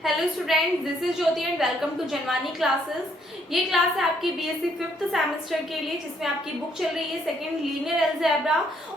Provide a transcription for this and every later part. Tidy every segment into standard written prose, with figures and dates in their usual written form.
Hello students, this is Jyoti and welcome to Janvani classes. ये class है आपकी बीएससी फिफ्थ सेमेस्टर के लिए, जिसमें आपकी बुक चल रही है सेकंड लीनियर अलजेब्रा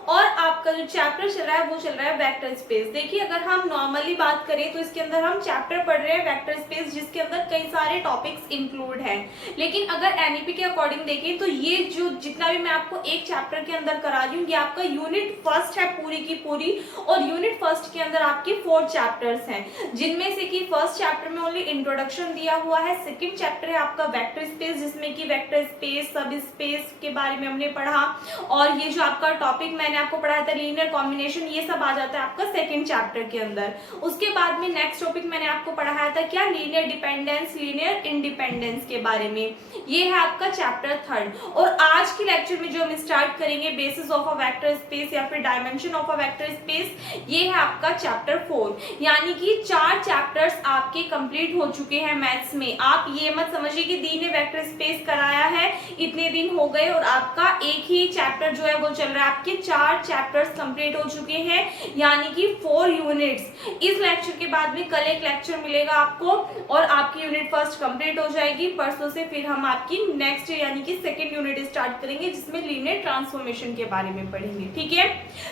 और आपका जो चैप्टर चल रहा है वो चल रहा है वेक्टर स्पेस। देखिए, अगर हम नॉर्मली बात करें तो इसके अंदर हम चैप्टर पढ़ रहे हैं वेक्टर स्पेस, जिसके अंदर कई सारे टॉपिक्स इंक्लूड हैं। लेकिन अगर एनईपी के अकॉर्डिंग देखें तो ये जो जितना भी मैं आपको एक चैप्टर के अंदर करा रही हूँ, ये आपका यूनिट फर्स्ट है पूरी की पूरी। और यूनिट फर्स्ट के अंदर आपके 4 चैप्टर्स हैं, जिनमें से कि फर्स्ट चैप्टर में ओनली इंट्रोडक्शन दिया हुआ है। सेकंड चैप्टर है आपका वेक्टर स्पेस, जिसमें कि वेक्टर स्पेस, सब स्पेस के बारे में हमने पढ़ा। और ये जो आपका टॉपिक मैंने आपको पढ़ाया था लीनियर कॉम्बिनेशन, ये सब आ जाता है आपका सेकंड चैप्टर के अंदर। उसके बाद में नेक्स्ट टॉपिक मैंने आपको पढ़ाया था क्या, लीनियर डिपेंडेंस, लीनियर इंडिपेंडेंस के बारे में। ये है आपका चैप्टर थर्ड। और आज के लेक्चर में जो हम स्टार्ट करेंगे, basis of a vector space या फिर dimension of a vector space, ये है आपका चैप्टर 4। यानी कि 4 चैप्टर्स आपके कंप्लीट हो चुके हैं मैथ्स में। आप ये मत समझिए कि दी ने वेक्टर स्पेस कराया है, इतने दिन हो गए और आपका एक ही चैप्टर जो है वो चल रहा है। आपके 4 चैप्टर्स कंप्लीट हो चुके हैं, यानी कि 4 यूनिट्स। इस लेक्चर के बाद में कल एक लेक्चर मिलेगा आपको और आपकी यूनिट फर्स्ट कंप्लीट हो जाएगी। परसों से फिर हम आपकी नेक्स्ट यानी कि सेकेंड यूनिट स्टार्ट करेंगे, जिसमें लीनियर ट्रांसफॉर्मेशन के बारे में पढ़ेंगे। ठीक है,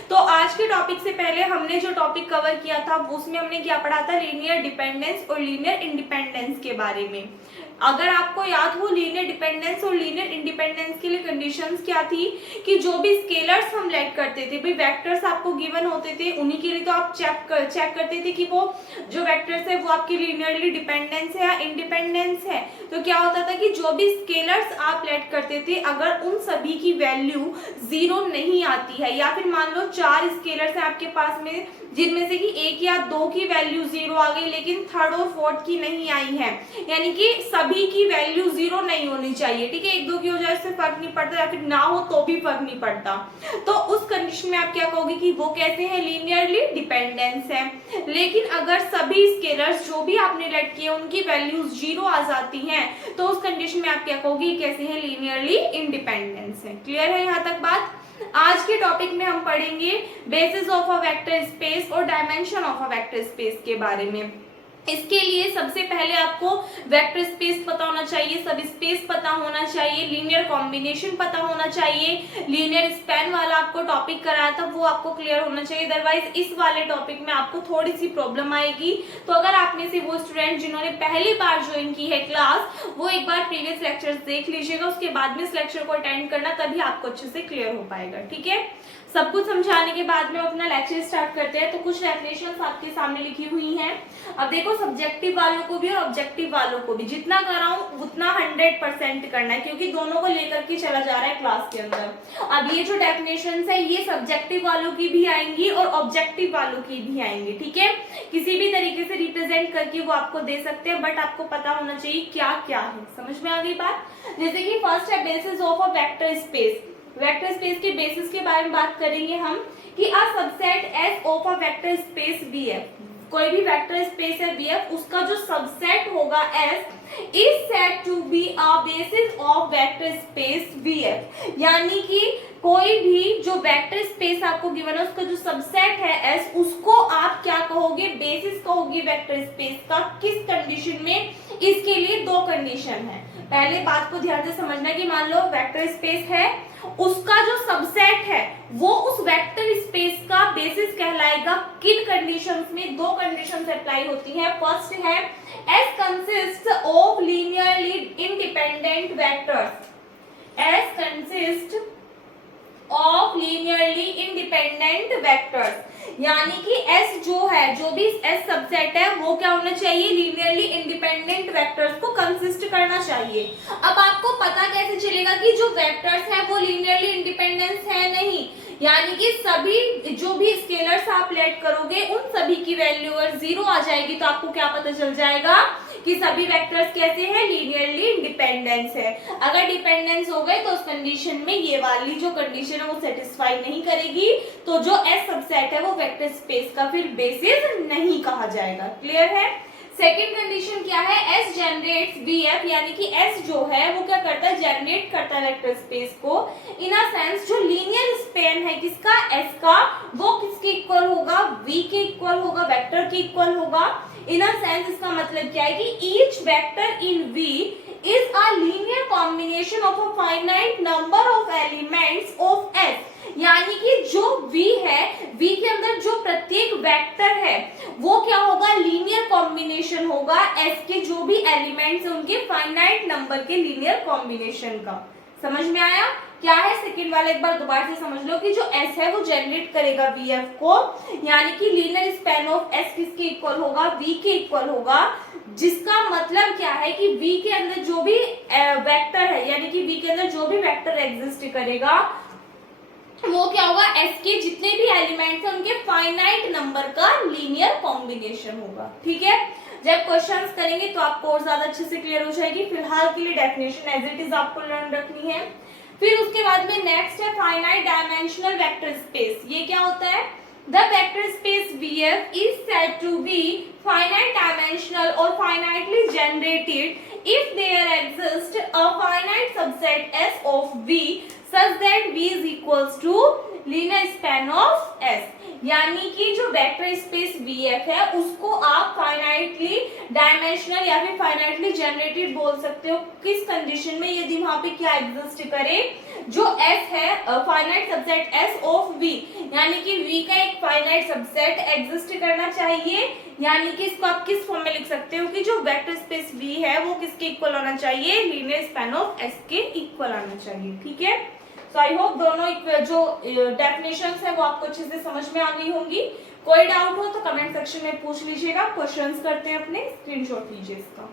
तो आज के टॉपिक से पहले हमने जो टॉपिक कवर किया था उसमें हमने क्या पढ़ा था, लीनियर डिपेंडेंस और लीनियर इंडिपेंडेंस के बारे में। अगर आपको याद हो, लीनियर डिपेंडेंस और लीनियर इंडिपेंडेंस के लिए कंडीशंस क्या थी कि जो भी स्केलर्स हम लेट करते थे, भाई वेक्टर्स आपको गिवन होते थे, उन्हीं के लिए तो आप चेक करते थे कि वो जो वेक्टर्स है वो आपकी लीनियरली डिपेंडेंस है या इंडिपेंडेंस है। तो क्या होता था कि जो भी स्केलर्स आप लेट करते थे, अगर उन सभी की वैल्यू 0 नहीं आती है, या फिर मान लो 4 स्केलर्स है आपके पास में, जिनमें से कि 1 या 2 की वैल्यू 0 आ गई लेकिन थर्ड और फोर्थ की नहीं आई है, यानी कि सभी की वैल्यू 0 नहीं होनी चाहिए। ठीक है, 1-2 की हो जाए इससे फर्क नहीं पड़ता, या फिर ना हो तो भी फर्क नहीं पड़ता। तो उस कंडीशन में आप क्या कहोगे कि वो कैसे हैं, लीनियरली डिपेंडेंस है। लेकिन अगर सभी स्केलर्स जो भी आपने लेट किए उनकी वैल्यूज 0 आ जाती हैं, तो उस कंडीशन में आप क्या कहोगे, कैसे हैं, लीनियरली इंडिपेंडेंस है। क्लियर है यहाँ तक बात। आज के टॉपिक में हम पढ़ेंगे basis of a vector space और dimension of a vector space के बारे में। इसके लिए सबसे पहले आपको वेक्टर स्पेस पता होना चाहिए, सब स्पेस पता होना चाहिए, लीनियर कॉम्बिनेशन पता होना चाहिए, लीनियर स्पैन वाला आपको टॉपिक कराया था वो आपको क्लियर होना चाहिए। अदरवाइज इस वाले टॉपिक में आपको थोड़ी सी प्रॉब्लम आएगी। तो अगर आप में से वो स्टूडेंट जिन्होंने पहली बार ज्वाइन की है क्लास, वो एक बार प्रीवियस लेक्चर्स देख लीजिएगा, उसके बाद में इस लेक्चर को अटेंड करना, तभी आपको अच्छे से क्लियर हो पाएगा। ठीक है, सब कुछ समझाने के बाद में अपना लेक्चर स्टार्ट करते हैं। तो कुछ डेफिनेशंस आपके सामने लिखी हुई हैं। अब देखो, सब्जेक्टिव वालों को भी और ऑब्जेक्टिव वालों को भी जितना कराऊं उतना 100% करना है, क्योंकि दोनों को लेकर के चला जा रहा है क्लास के अंदर। अब ये जो डेफिनेशंस है ये सब्जेक्टिव वालों की भी आएंगी और ऑब्जेक्टिव वालों की भी आएंगी। ठीक है, किसी भी तरीके से रिप्रेजेंट करके वो आपको दे सकते हैं, बट आपको पता होना चाहिए क्या क्या है। समझ में आ गई बात। जैसे कि फर्स्ट है basis of a vector space. Vector space के बेसिस के बारे में बात करेंगे हम कि a subset S of a vector space VF. कोई भी वेक्टर स्पेस है वीएफ, उसका जो सबसेट होगा S is said to be a basis of vector space VF. यानी कि कोई भी जो वेक्टर स्पेस आपको गिवन है उसका जो सबसेट है एस, उसको आप क्या कहोगे, बेसिस कहोगे वेक्टर स्पेस का। किस कंडीशन में, इसके लिए 2 कंडीशन है। पहले बात को ध्यान से समझना कि मान लो वेक्टर स्पेस है, उसका जो सबसेट है वो उस वेक्टर स्पेस का बेसिस कहलाएगा। किन कंडीशंस में, 2 कंडीशंस अप्लाई होती हैं। फर्स्ट है S consist of linearly independent vectors. S consist of linearly independent vectors, यानी कि S जो है, जो भी S सबसेट है वो क्या होना चाहिए, लीनियरली इंडिपेंडेंट वेक्टर्स को कंसिस्ट करना चाहिए। अब आपको पता कैसे चलेगा कि जो वेक्टर्स हैं वो लीनियरली इंडिपेंडेंस है, नहीं। यानी कि सभी जो भी स्केलर्स आप लेट करोगे उन सभी की वैल्यू अगर 0 आ जाएगी तो आपको क्या पता चल जाएगा कि सभी वेक्टर्स कैसे हैं, लीनियरली इंडिपेंडेंस है। अगर डिपेंडेंस हो गए तो उस कंडीशन में ये वाली जो कंडीशन है वो सेटिस्फाई नहीं करेगी, तो जो एस सबसेट है वो वेक्टर स्पेस का फिर बेसिस नहीं कहा जाएगा। क्लियर है। सेकेंड कंडीशन क्या है, एस जनरेट्स वीएफ, यानी कि एस जो है वो क्या करता है, जनरेट करता है वेक्टर स्पेस को। इन अ सेंस जो लीनियर स्पेन है किसका, एस का, वो किसके इक्वल होगा, वी के इक्वल होगा, वेक्टर के इक्वल होगा। इन अ सेंस इसका मतलब क्या है कि each vector in V is a linear combination of a finite number of elements of S। यानी कि जो V है, V के अंदर जो प्रत्येक वेक्टर है वो क्या होगा, लीनियर कॉम्बिनेशन होगा S के जो भी एलिमेंट्स है उनके फाइनाइट नंबर के लीनियर कॉम्बिनेशन का। समझ में आया क्या है? सेकंड वाला एक बार दोबारा से समझ लो कि जो S है वो जनरेट करेगा VF को, यानी कि लीनियर स्पैन ऑफ S किसके इक्वल होगा, V के इक्वल होगा। जिसका मतलब क्या है कि V के अंदर जो भी वेक्टर है, यानी कि V के अंदर जो भी वेक्टर एग्जिस्ट करेगा वो क्या होगा, S के जितने भी एलिमेंट्स हैं उनके फाइनाइट नंबर का लीनियर कॉम्बिनेशन होगा। ठीक है, जब क्वेश्चंस करेंगे तो आपको और ज्यादा अच्छे से क्लियर हो जाएगी। फिलहाल के लिए डेफिनेशन एज इट इज आपको लर्न रखनी है। फिर उसके बाद में नेक्स्ट है फाइनाइट डायमेंशनल वेक्टर स्पेस। ये क्या होता है? The vector space VF is said to be finite dimensional or finitely generated if there exists a finite subset S of V such that V is equals to linear span of S। यानी कि जो vector space VF है उसको आप finitely dimensional या फिर finitely generated बोल सकते हो। किस कंडीशन में? यदि वहां पे क्या एग्जिस्ट करे, जो S है finite subset S of V, यानी कि V का एक फाइनाइट सबसेट एग्जिस्ट करना चाहिए। यानी कि इसको आप किस फॉर्म में लिख सकते हो कि जो वेक्टर स्पेस V है वो किसके इक्वल होना चाहिए, लीनियर स्पैन ऑफ S के इक्वल आना चाहिए। ठीक है, सो आई होप दोनों जो डेफिनेशंस है वो आपको अच्छे से समझ में आ गई होंगी। कोई डाउट हो तो कमेंट सेक्शन में पूछ लीजिएगा। क्वेश्चंस करते हैं अपने, स्क्रीनशॉट लीजिए इसका।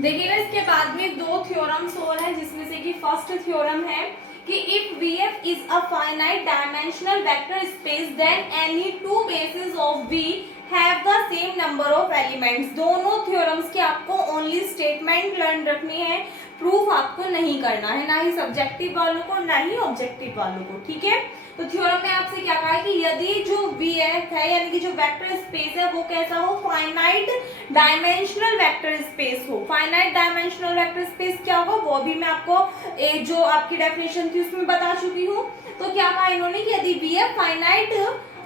देखिएगा इसके बाद में दो थ्योरम्स और है, जिसमें से कि फर्स्ट थ्योरम है कि if VF is a finite dimensional vector space then any two basis of V have the same number of elements. दोनों थ्योरम्स के आपको ओनली स्टेटमेंट लर्न रखनी है, प्रूफ आपको नहीं करना है, ना ही सब्जेक्टिव वालों को ना ही ऑब्जेक्टिव वालों को। ठीक है, तो थ्योरम में आपसे क्या कहा है कि यदि जो VF है यानी कि जो वेक्टर स्पेस है वो कैसा हो, फाइनाइट डायमेंशनल वेक्टर स्पेस हो। फाइनाइट डायमेंशनल वेक्टर स्पेस क्या होगा वो भी मैं आपको जो आपकी डेफिनेशन थी उसमें बता चुकी हूँ। तो क्या कहा इन्होंने कि यदि VF फाइनाइट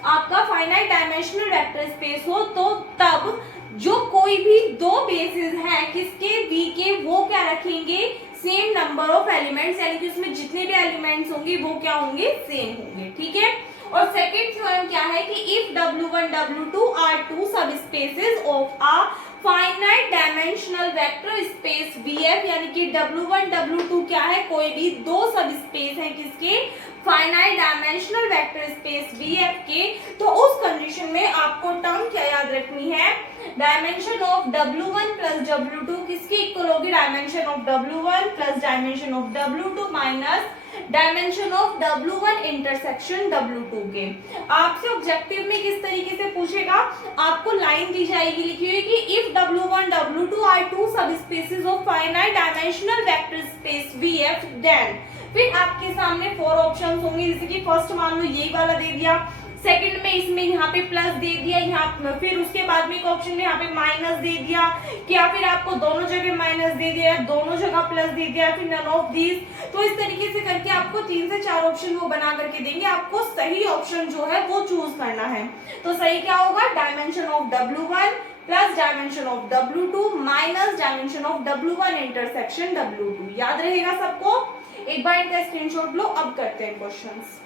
आपका फाइनाइट डायमेंशनल वेक्टर स्पेस हो तो तब जो कोई भी दो बेसिस हैं किसके, V के, वो क्या रखेंगे, सेम नंबर ऑफ एलिमेंट्स, यानी कि उसमें जितने भी एलिमेंट्स होंगे वो क्या होंगे, सेम होंगे। ठीक है, और सेकंड थ्योरम क्या है कि if W1 W2 are two subspaces of a finite dimensional vector space VF, यानी कि W1 W2 क्या है, कोई भी दो सब स्पेस है किसके, finite dimensional vector space VF के, तो उस कंडीशन में आपको टर्म क्या याद रखनी है, dimension of W1 plus W2 किसकी इक्वल होगी, dimension of W1 plus dimension of W2 minus dimension of W1 intersection W2 के। आपसे ऑब्जेक्टिव में किस तरीके से पूछेगा, आपको लाइन दी जाएगी लिखी हुई कि if W1 W2 are two subspaces of finite dimensional vector space VF then, फिर आपके सामने फोर ऑप्शंस होंगे, जैसे कि फर्स्ट मान लो यही वाला दे दिया, सेकंड में इसमें यहाँ पे प्लस दे दिया, यहाँ फिर उसके बाद में एक ऑप्शन में यहाँ पे माइनस दे दिया, क्या फिर आपको दोनों जगह माइनस दे दिया, दोनों जगह प्लस दे दिया, फिर नन ऑफ दिस। तो इस तरीके से करके आपको 3 से 4 ऑप्शन वो बना करके देंगे, आपको सही ऑप्शन जो है वो चूज करना है। तो सही क्या होगा, dimension of W1 plus dimension of W2 minus dimension of W1 intersection W2। याद रहेगा सबको? एक बार इनका स्क्रीनशॉट लो। अब करते हैं क्वेश्चंस।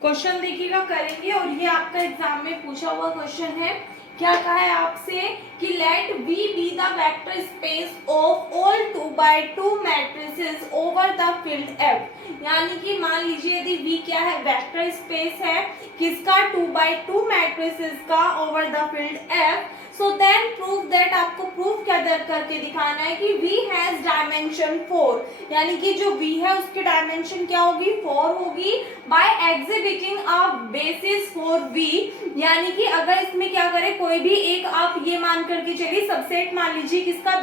क्वेश्चन देखिएगा करेंगे, और ये आपका एग्जाम में पूछा हुआ क्वेश्चन है। क्या कहा है आपसे कि let V be the vector space of all 2x2 matrices over the field F। यानी कि मान लीजिए यदि V क्या है, वेक्टर स्पेस है किसका, 2x2 मैट्रिसेस का over the field F। So then prove that, आपको प्रूफ क्या करके दिखाना है कि V हैज डायमेंशन 4, यानी कि जो V है उसकी डायमेंशन क्या होगी, 4 होगी, by exhibiting a basis for V। यानी कि अगर इसमें क्या करे, कोई भी एक आप ये मान करके चलिए सबसेट मान लीजिए किसका,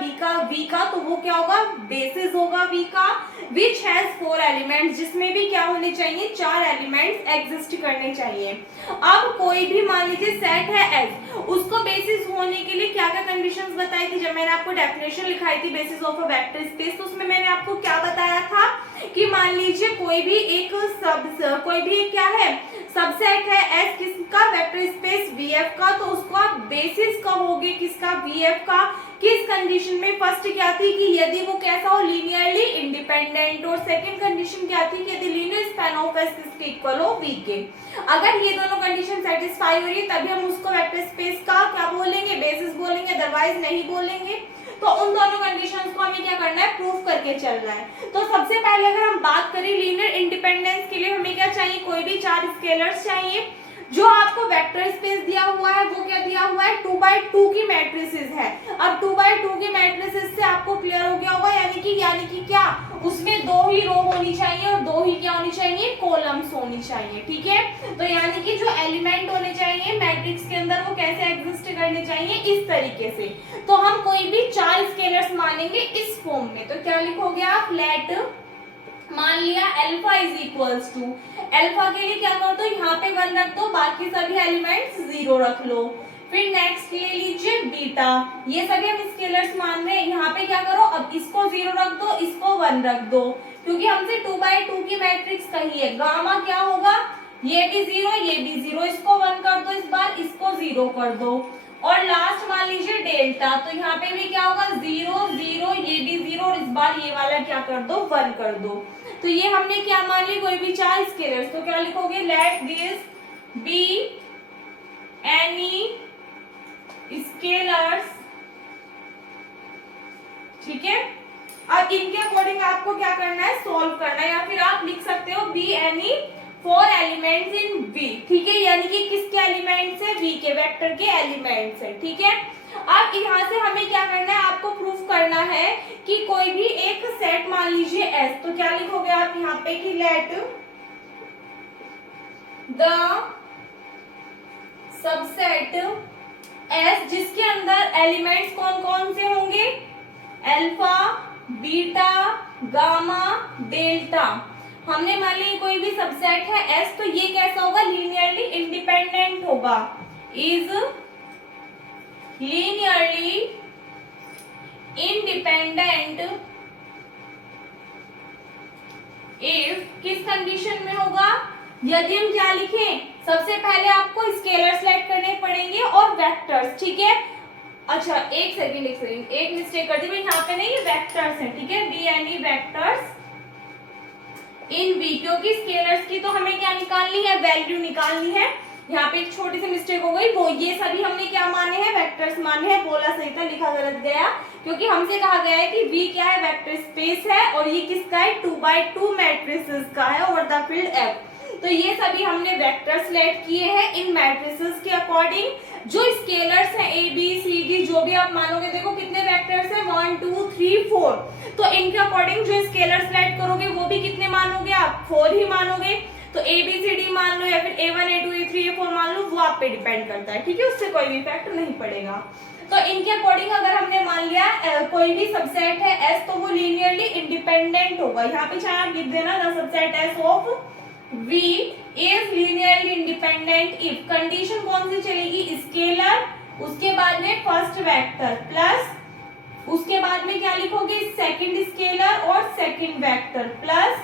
V का, तो वो क्या होगा, बेसिस होगा V का, विच हैज 4 एलिमेंट्स, जिसमें भी क्या होने चाहिए, 4 एलिमेंट्स एग्जिस्ट करने चाहिए। अब कोई भी मान लीजिए सेट है S, उसको बेसिस होने के लिए क्या क्या कंडीशंस बताई थी, जब मैंने आपको डेफिनेशन लिखाई थी basis of a vector space, तो उसमें मैंने आपको क्या बताया था कि मान लीजिए कोई भी एक क्या है, सबसेट है एस किसका, वेक्टर स्पेस वीएफ का, तो उसको आप बेसिस कहोगे किसका, वीएफ का। किस कंडीशन में, फर्स्ट क्या थी कि यदि वो कैसा हो, लीनियरली इंडिपेंडेंट, और सेकंड कंडीशन क्या थी कि यदि लीनियर स्पैन ऑफ एस किसके इक्वल हो, वी के। अगर ये दोनों कंडीशन सेटिस्फाई हो रही है तभी हम उसको वेक्टर स्पेस का क्या बोलेंगे, बेसिस बोलेंगे, अदरवाइज नहीं बोलेंगे। तो उन दोनों कंडीशंस को हमें क्या करना है, प्रूव करके चलना है। तो सबसे पहले अगर हम बात करें लीनियर इंडिपेंडेंस के लिए हमें क्या चाहिए, कोई भी 4 स्केलर्स चाहिए। जो आपको वेक्टर स्पेस दिया हुआ है वो क्या दिया हुआ है, 2x2 की मैट्रिसेस है। अब 2x2 की मैट्रिसेस से आपको क्लियर हो गया होगा, यानी कि क्या, उसमें 2 ही रो होनी चाहिए और 2 ही क्या होनी चाहिए, कॉलम्स होनी चाहिए। ठीक है, तो यानी कि जो एलिमेंट होने चाहिए मैट्रिक्स के अंदर वो कैसे एग्जिस्ट करने चाहिए, इस तरीके से। तो हम कोई भी 4 स्केलर्स मानेंगे इस फॉर्म में। तो क्या लिखोगे आप, लेट, मान लिया alpha is equals to, alpha के लिए क्या कर दो, यहाँ पे 1 रख दो, बाकी सभी एलिमेंट्स 0 रख लो। फिर नेक्स्ट ले लीजिए बीटा, ये सभी हम स्केलर्स मान रहे हैं, यहाँ पे क्या करो, अब इसको 0 रख दो, इसको 1 रख दो, क्योंकि हमसे 2x2 की मैट्रिक्स कही है। गामा क्या होगा, ये भी 0, ये भी 0, इसको 1 कर दो, इस बार इसको 0 कर दो। और लास्ट मान लीजिए डेल्टा, तो यहाँ पे भी क्या होगा, 0 0, ये भी 0, और इस बार ये वाला क्या कर दो, 1 कर दो। तो ये हमने क्या मान ली, कोई भी 4 स्केलर्स। तो क्या लिखोगे, let this B any scalars. ठीक है, अब इनके अकॉर्डिंग आपको क्या करना है, सॉल्व करना है, या फिर आप लिख सकते हो be any four elements in V. ठीक है, यानी कि किसके एलिमेंट्स है, वी के, वेक्टर के एलिमेंट्स है। ठीक है, अब यहाँ से हमें क्या करना है, आपको प्रूफ करना है कि कोई भी एक सेट मान लीजिए एस। तो क्या लिखोगे आप यहाँ पे कि लेट द सबसेट एस, जिसके अंदर एलिमेंट्स कौन कौन से होंगे, अल्फा, बीटा, गामा, डेल्टा। हमने मान ली कोई भी सबसेट है एस, तो ये कैसा होगा, लीनियरली इंडिपेंडेंट होगा, इज लीनियरली इंडिपेंडेंट इफ, किस कंडीशन में होगा, यदि हम क्या लिखें, सबसे पहले आपको स्केलर सेलेक्ट करने पड़ेंगे और वेक्टर्स। ठीक है, अच्छा एक सेकंड एक मिस्टेक कर दी मैं, यहाँ पे नहीं, ये वेक्टर्स है। ठीक है, be any vectors in V, क्योंकि स्केलर्स की तो हमें क्या निकालनी है, वैल्यू निकालनी है। यहाँ पे एक छोटी सी मिस्टेक हो गई, वो ये सभी हमने क्या माने हैं, वेक्टर्स माने हैं। बोला सही था, लिखा गलत गया, क्योंकि हमसे कहा गया है कि वी क्या है, वेक्टर स्पेस है, और ये किसका है, 2x2 मैट्रिसेस का है, और द फील्ड एफ। तो ये सभी हमने वेक्टर सेलेक्ट किए हैं इन मैट्रिसेस के अकॉर्डिंग। जो स्केलर्स हैं ए बी सी डी, जो भी आप मानोगे, देखो कितने वेक्टर्स हैं, 1 2 3 4, तो इनके अकॉर्डिंग जो स्केलर सेलेक्ट करोगे वो भी कितने मानोगे आप, 4 ही मानोगे। तो ए बी सी डी मान लो, या फिर A1 A2 A3 A4 मान लो, वो आप पे डिपेंड करता है। ठीक है, उससे कोई भी इफेक्ट नहीं पड़ेगा। तो इनके अकॉर्डिंग अगर हमने मान लिया कोई भी सबसेट है एस, तो वो लीनियरली इंडिपेंडेंट होगा। यहाँ पे चाहे आप लिख देना, the subset S of V is linearly independent if, condition कौन सी चलेगी, स्केलर, उसके बाद में फर्स्ट वेक्टर, प्लस उसके बाद में क्या लिखोगे, सेकंड स्केलर और second vector, plus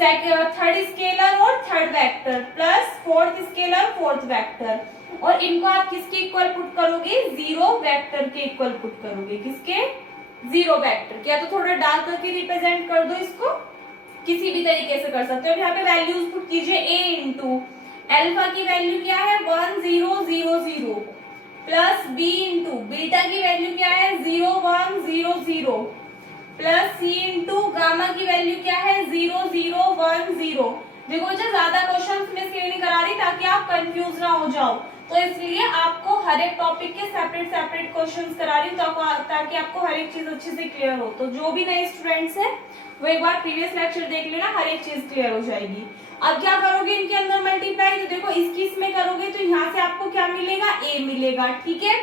third scalar और third vector, plus fourth scalar fourth vector. और इनको आप किसके इक्वल पुट करोगे, 0 वेक्टर के इक्वल पुट करोगे, किसके, 0 वेक्टर के। या तो थोड़ा डार्क करके रिप्रेजेंट कर दो इसको, किसी भी तरीके से कर सकते हो। यहाँ पे वैल्यूज पुट कीजिए, a इंटू अल्फा की वैल्यू क्या है, 1 0 0 0, प्लस b इंटू बीटा की वैल्यू क्या है, 0 1 0 0, प्लस c इंटू गामा की वैल्यू क्या है, 0 0 1 0। देखो बच्चा, ज्यादा क्वेश्चंस में इसलिए नहीं करा रही ताकि आप कंफ्यूज ना हो जाओ, तो इसलिए आपको हर एक टॉपिक के सेपरेट सेपरेट क्वेश्चंस करा रही हूँ, ताकि आपको हर एक चीज अच्छे से क्लियर हो। तो जो भी नए स्टूडेंट्स हैं वो एक बार प्रीवियस लेक्चर देख लेना, हर एक चीज क्लियर हो जाएगी। अब क्या करोगे इनके अंदर मल्टीप्लाई, तो देखो इसकी इसमें करोगे तो यहाँ से आपको क्या मिलेगा, a मिलेगा। ठीक है,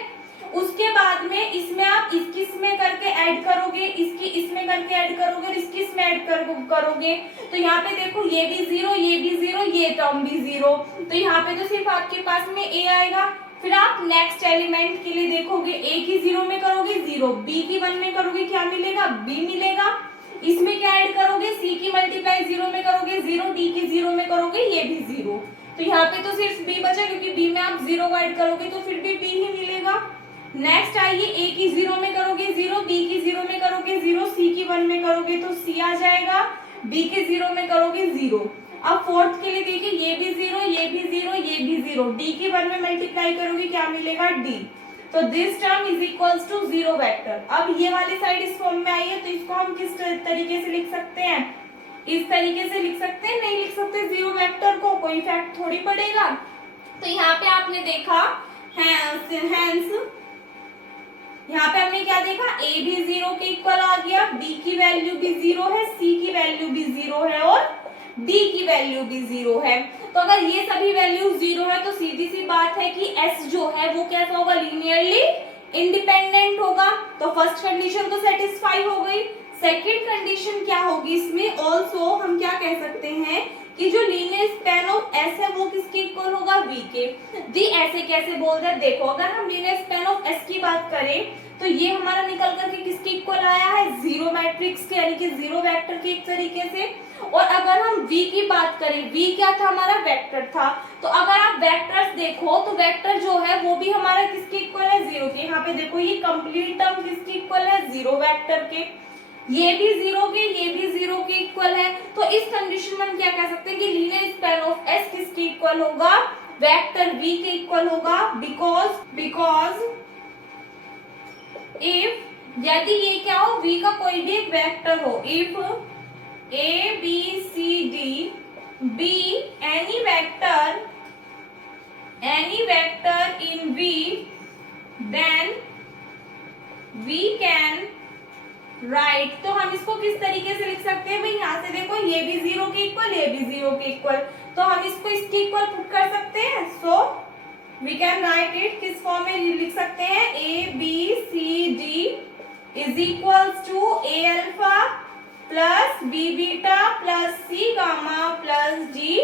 उसके बाद में इसमें आप इसकी इसमें करके ऐड करोगे, इसकी इसमें करके ऐड करोगे, इसकी इसमें ऐड करोगे, तो यहाँ पे देखो ये भी 0, ये भी 0, ये टर्म भी 0, तो यहाँ पे तो सिर्फ आपके पास में a आएगा। फिर आप नेक्स्ट एलिमेंट के लिए देखोगे, a की 0 में करोगे 0, b की 1 में करोगे क्या मिलेगा, b मिलेगा। इसमें क्या ऐड करोगे, c की मल्टीप्लाई 0 में करोगे 0, d की 0 में करोगे ये भी 0। तो यहाँ पे तो सिर्फ बी बचा, क्योंकि बी में आप 0 को ऐड करोगे तो फिर भी बी ही मिलेगा। नेक्स्ट आइए, ए की 0 में करोगे 0, बी की 0 में करोगे 0, सी की 1 में करोगे तो सी आ जाएगा, बी के 0 में करोगे 0। अब फोर्थ के लिए देखिए, ये भी 0, ये भी 0, ये भी 0, डी की 1 में मल्टीप्लाई करोगे क्या मिलेगा, डी। तो this term is equals to 0 vector. अब ये वाली साइड इस फॉर्म में आई है, तो इसको हम किस तरीके से लिख सकते हैं, इस तरीके से लिख सकते हैं, नहीं लिख सकते 0 वेक्टर को, कोई इफेक्ट थोड़ी पड़ेगा। तो यहाँ पे आपने देखा हैंस, यहाँ पे हमने क्या देखा, ए भी 0 के इक्वल आ गया, बी की वैल्यू भी 0 है, सी की वैल्यू भी 0 है और डी की वैल्यू भी 0 है। तो अगर ये सभी वैल्यू 0 है तो सीधी सी बात है कि एस जो है वो कैसा होगा, लीनियरली इंडिपेंडेंट होगा। तो फर्स्ट कंडीशन तो सेटिस्फाई हो गई। सेकेंड कंडीशन क्या होगी इसमें, ऑल्सो हम क्या कह सकते हैं कि जो लीनियर स्पैन ऑफ एस है वो किसके इक्वल होगा, वी के। दी ऐसे कैसे बोल रहे हैं, देखो अगर हम लीनियर स्पैन ऑफ एस की बात करें तो ये हमारा निकल करके किसके इक्वल आया है, 0 मैट्रिक्स के, यानी कि 0 वेक्टर के एक तरीके से। और अगर हम v की बात करें, v क्या था हमारा, वेक्टर था। तो अगर आप वेक्टर्स देखो तो वेक्टर जो है वो भी हमारा किसके इक्वल है, 0 के। यहाँ पे देखो ये कंप्लीट टर्म किसके इक्वल है, 0 वेक्टर के। ये भी 0 के, ये भी 0 के इक्वल है। तो इस कंडीशन में हम क्या कह सकते हैं कि लीनियर स्पैन ऑफ s किसके इक्वल होगा, वेक्टर v के इक्वल होगा। बिकॉज इफ, यदि ये क्या हो, v का कोई भी एक वेक्टर हो, if a b c d be any vector in v, then we can write, तो हम इसको किस तरीके से लिख सकते हैं भाई, यहाँ से देखो ये भी 0 के इक्वल, ये भी 0 के इक्वल, तो हम इसको इसके इक्वल पुट कर सकते हैं। So we can write it, किस फॉर्म में लिख सकते हैं, a b c d is equals to a alpha plus b beta plus c gamma plus d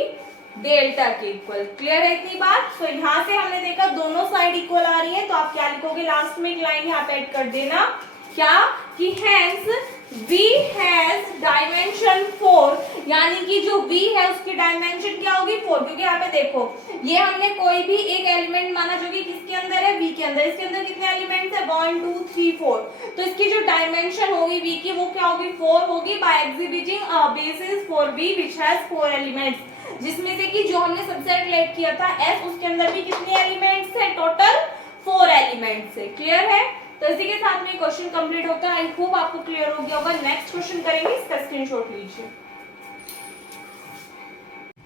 delta के इक्वल। क्लियर है इतनी बात। तो यहाँ से हमने देखा दोनों साइड इक्वल आ रही है, तो आप क्या लिखोगे, लास्ट में एक लाइन यहाँ पे ऐड कर देना, क्या कि hence v has dimension 4, यानी कि जो v है उसकी डायमेंशन क्या होगी, 4। क्योंकि यहाँ पे देखो ये हमने कोई भी एक एलिमेंट माना जो कि किसके अंदर है, v के अंदर। इसके अंदर कितने एलिमेंट्स है, 1 2 3 4। तो इसकी जो डायमेंशन होगी v की वो क्या होगी, 4 होगी, by exhibiting a basis for v which has 4 elements, जिसमें से कि जो हमने सबसेट रिलेट किया था s, उसके अंदर भी कितने एलिमेंट्स है, टोटल 4 एलिमेंट्स है। क्लियर है। तो इसी के साथ में क्वेश्चन कंप्लीट होता है। आई होप आपको क्लियर हो गया होगा। नेक्स्ट क्वेश्चन करेंगे, इसका स्क्रीनशॉट लीजिए।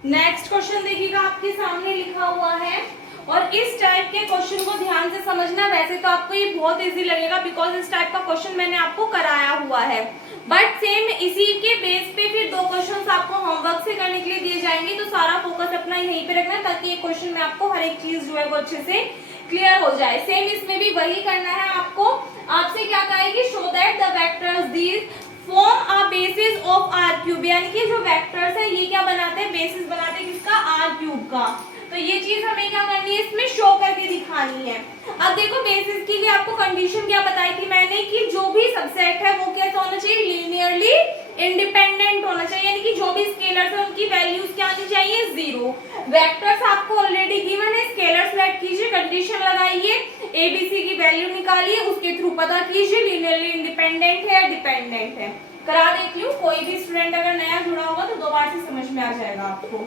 नेक्स्ट क्वेश्चन देखिएगा, आपके सामने लिखा हुआ है और इस टाइप के क्वेश्चन को ध्यान से समझना। वैसे तो आपको ये बहुत इजी लगेगा बिकॉज इस टाइप का क्वेश्चन मैंने आपको कराया हुआ है, बट सेम इसी के बेस पे फिर 2 क्वेश्चंस आपको होमवर्क से करने के लिए दिए जाएंगे। तो सारा फोकस अपना यहीं पे रखना है ताकि ये क्वेश्चन में आपको हर एक चीज जो है वो अच्छे से क्लियर हो जाए। सेम इसमें भी वही करना है आपको। आपसे क्या कहेगी, show that the vectors these form a basis of R cube, यानी कि जो वेक्टर्स है ये क्या बनाते हैं, बेसिस बनाते हैं किसका, आर क्यूब का। तो ये चीज हमें क्या करनी है, इसमें शो करके दिखानी है। अब देखो बेसिस के लिए आपको कंडीशन क्या बताई थी मैंने, कि जो भी सबसेट है वो कैसा होना चाहिए, लीनियरली इंडिपेंडेंट होना चाहिए, यानी कि जो भी स्केलर्स है उनकी वैल्यूज क्या आनी चाहिए, 0। वेक्टर्स आपको ऑलरेडी गिवन है, स्केलर्स सेलेक्ट कीजिए, कंडीशन लगाइए, एबीसी की वैल्यू निकालिए, उसके थ्रू पता कीजिए लीनियरली इंडिपेंडेंट है या डिपेंडेंट है। करा देती हूँ, कोई भी स्टूडेंट अगर नया जुड़ा होगा तो 2 बार से समझ में आ जाएगा आपको।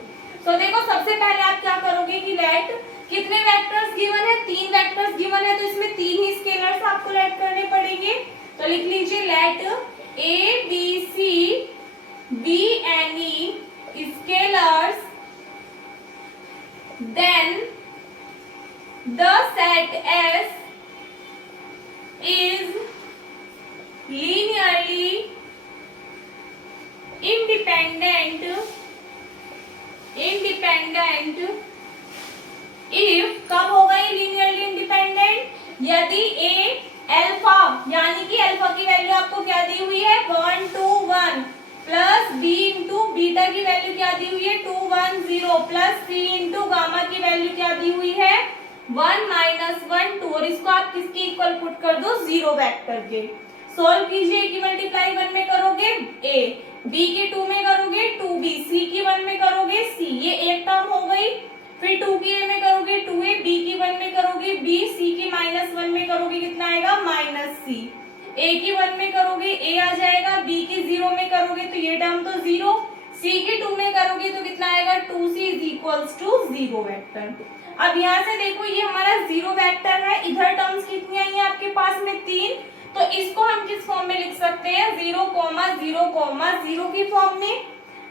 तो देखो सबसे पहले आप क्या करोगे कि लेट, कितने वेक्टर्स गिवन है, 3 वेक्टर्स गिवन है, तो इसमें 3 ही स्केलर्स आपको लेट करने पड़ेंगे। तो लिख लीजिए let A B C be any scalars, then the set S is linearly independent if, कब होगा ये linearly independent, यदि A अल्फा, यानी कि अल्फा की वैल्यू आपको क्या दी हुई है, 1 2 1 प्लस b इंटू बीटा की वैल्यू क्या दी हुई है, 2 1 0 प्लस c इंटू गामा की वैल्यू क्या दी हुई है, 1 माइनस 1 2। और इसको आप किसके इक्वल पुट कर दो, 0 वेक्टर के। सोल्व कीजिए, a की मल्टीप्लाई 1 में करोगे a, b के 2 में करोगे 2b, c की 1 में करोगे c, ये एक टर्म हो गई। फिर 2 की a में करोगे 2a, b की 1 में करोगे b, c की -1 में करोगे कितना आएगा -c, a की 1 में करोगे a आ जाएगा, b की 0 में करोगे तो ये टर्म तो 0, c की 2 में करोगे तो कितना आएगा 2c is equals to 0 vector. अब यहाँ से देखो ये हमारा 0 वेक्टर है, इधर टर्म्स कितनी आई है आपके पास में 3, तो इसको हम किस फॉर्म में लिख सकते हैं 0, 0, 0 की फॉर्म में।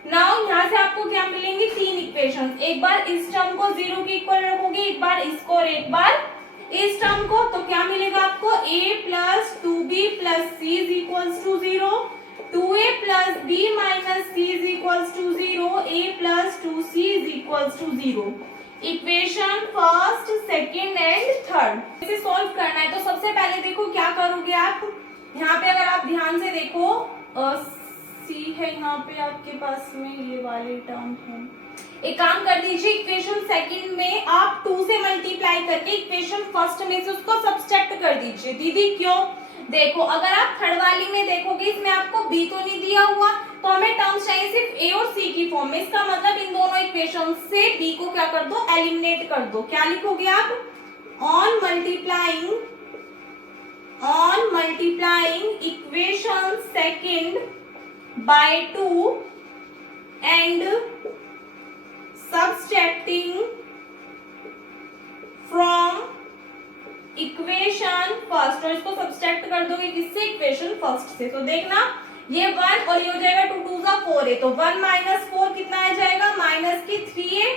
नाउ यहाँ से आपको क्या मिलेंगी 3 इक्वेशंस, एक बार इस टर्म को 0 के इक्वल रखोगे, एक बार इसको और एक बार इस टर्म को, तो क्या मिलेगा आपको a plus 2b plus c is equals to 0, 2a plus b minus c is equals to 0, a plus 2c is equals to 0। Equation first, second and third इसे सॉल्व करना है। तो सबसे पहले देखो क्या करोगे आप, यहाँ पे अगर आप ध्यान से देखो सी है यहाँ पे आपके पास में ये वाले टर्म है, एक काम कर दीजिए इक्वेशन सेकंड में आप 2 से मल्टीप्लाई करके इक्वेशन फर्स्ट में से उसको सब्सट्रैक्ट कर दीजिए। दीदी क्यों, देखो अगर आप थर्ड वाली में देखोगे इसमें आपको b तो नहीं दिया हुआ, तो हमें टर्म्स चाहिए सिर्फ a और c की फॉर्म में, इसका मतलब इन दोनों इक्वेशन से b को क्या कर दो एलिमिनेट कर दो। क्या लिखोगे आप, on multiplying equation second by 2 and subtracting from equation first, और इसको सब्सट्रैक्ट कर दोगे किससे इक्वेशन फर्स्ट से, तो देखना ये 1 और ये हो जाएगा 2 2 जा 4 है, तो 1 माइनस 4 कितना आ जाएगा माइनस की 3a,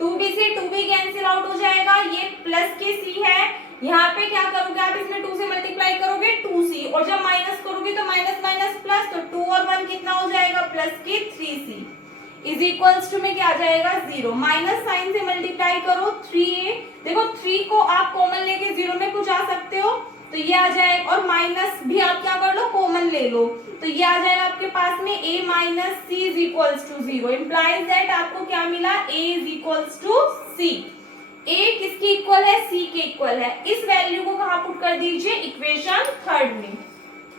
2b से 2b कैंसिल आउट हो जाएगा, ये प्लस की c है, यहाँ पे क्या करोगे आप इसमें 2 से मल्टीप्लाई करोगे 2c, और जब माइनस करोगे तो माइनस माइनस प्लस, तो 2 और 1 कितना हो जाएगा प्लस की 3c इज इक्वल्स टू में क्या आ जाएगा 0, माइनस साइन से मल्टीप्लाई करो 3a, देखो 3 को आप कॉमन लेके 0 में कुछ आ सकते हो, तो ये आ जाएगा, और माइनस भी आप क्या कर लो कॉमन ले लो, तो ये आ जाएगा आपके पास में a minus c is equals to 0, implies that आपको क्या मिला a is equals to c। a किसके इक्वल है, c के इक्वल है, इस वैल्यू को कहाँ पुट कर दीजिए इक्वेशन थर्ड में,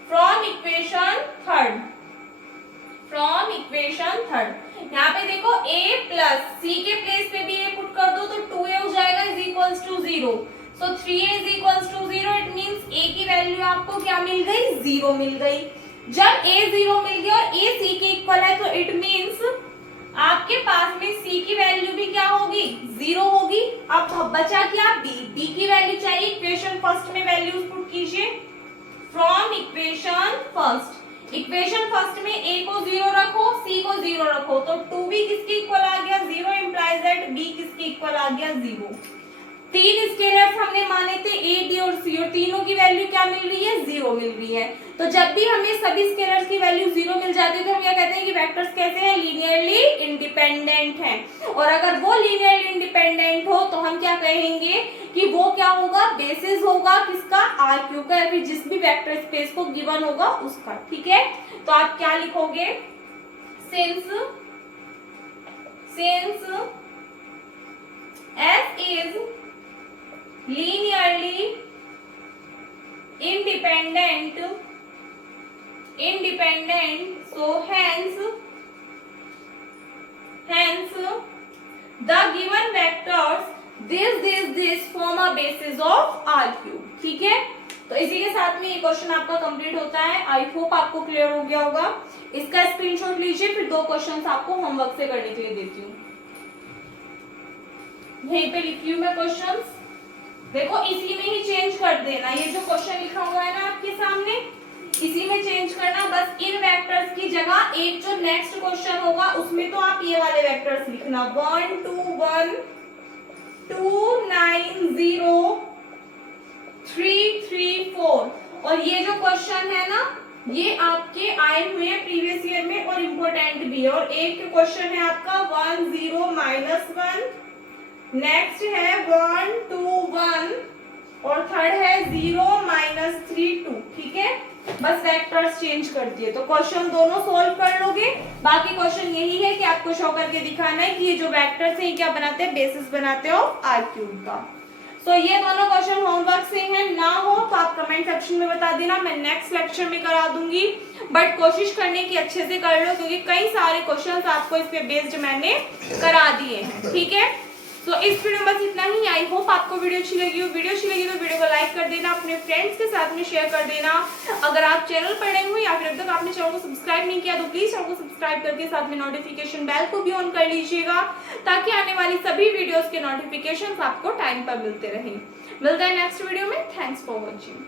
फ्रॉम इक्वेशन थर्ड यहाँ पे देखो a प्लस c के प्लेस पे भी a पुट कर दो तो 2a हो जाएगा is equals to 0, so 3a is equals to 0, it means a की वैल्यू आपको क्या मिल गई 0 मिल गई। जब a 0 मिल गया और a c के इक्वल है तो इट मींस आपके पास में c की वैल्यू भी क्या होगी 0 होगी। अब बचा क्या b की वैल्यू चाहिए, इक्वेशन फर्स्ट में वैल्यूज पुट कीजिए फ्रॉम इक्वेशन फर्स्ट में a को 0 रखो, c को 0 रखो, तो 2b किसके इक्वल आ गया 0, इंप्लाइज दैट b किसके इक्वल आ गया 0। 3 स्केलर्स हमने माने थे a, d और c, और तीनों की वैल्यू क्या मिल रही है 0 मिल रही है। तो जब भी हमें सभी स्केलर्स की वैल्यू 0 मिल जाती है तो हम क्या कहते हैं कि वेक्टर्स कैसे हैं, लीनियरली इंडिपेंडेंट हैं, और अगर वो लीनियरली इंडिपेंडेंट हो तो हम क्या कहेंगे कि वो क्या होगा बेसिस होगा किसका RQ का, या फिर जिस भी वेक्टर स्पेस को गिवन होगा उसका। ठीक है, तो आप क्या लिखोगे, since S is linearly independent, so hence the given vectors this form a basis of RQ। ठीक है, तो इसी के साथ में ये क्वेश्चन आपका कंप्लीट होता है। आई होप आपको क्लियर हो गया होगा। इसका स्क्रीनशॉट लीजिए, फिर 2 क्वेश्चंस आपको होमवर्क से करने के लिए देती हूँ। यहीं पे लिखी हूँ मैं क्वेश्चंस, देखो इसी में ही चेंज कर देना, ये जो क्वेश्चन लिखा हुआ है ना आपके सामने इसी में चेंज करना, बस इन वेक्टर्स की जगह एक जो नेक्स्ट क्वेश्चन होगा उसमें तो आप ये वाले वेक्टर्स लिखना 1 2 1 2 9 0 3 3 4, और ये जो क्वेश्चन है ना ये आपके आए हुए हैं प्रीवियस ईयर में और इम्पोर्टेंट भी है। और एक क्वेश्चन है आपका 1 0 -1, नेक्स्ट है 1 2 1, और थर्ड है 0 -3 2। ठीक है, बस वेक्टर्स चेंज कर दिए तो क्वेश्चन दोनों सोल्व कर लोगे। बाकी क्वेश्चन यही है कि आपको शो करके दिखाना है कि ये जो वेक्टर्स हैं क्या बनाते हैं, बेसिस बनाते हो RQ का। सो ये दोनों क्वेश्चन होमवर्क से हैं, ना हो तो आप कमेंट सेक्शन में बता देना, मैं नेक्स्ट लेक्चर में करा दूंगी, बट कोशिश करने की अच्छे से कर लो क्योंकि कई सारे क्वेश्चंस आपको इस पे बेस्ड मैंने करा दिए हैं। ठीक है, सो इस वीडियो में बस इतना ही। आई होप आपको वीडियो अच्छी लगी हो। वीडियो अच्छी लगी तो वीडियो को लाइक कर देना, अपने फ्रेंड्स के साथ में शेयर कर देना। अगर आप चैनल पर नए हो या फिर अब तक आपने चैनल को सब्सक्राइब नहीं किया तो प्लीज चैनल को सब्सक्राइब करके साथ में नोटिफिकेशन बेल को भी ऑन कर लीजिएगा, ताकि आने वाली सभी वीडियोस के नोटिफिकेशन आपको टाइम पर मिलते रहें। मिलते हैं नेक्स्ट वीडियो में। Thanks for watching.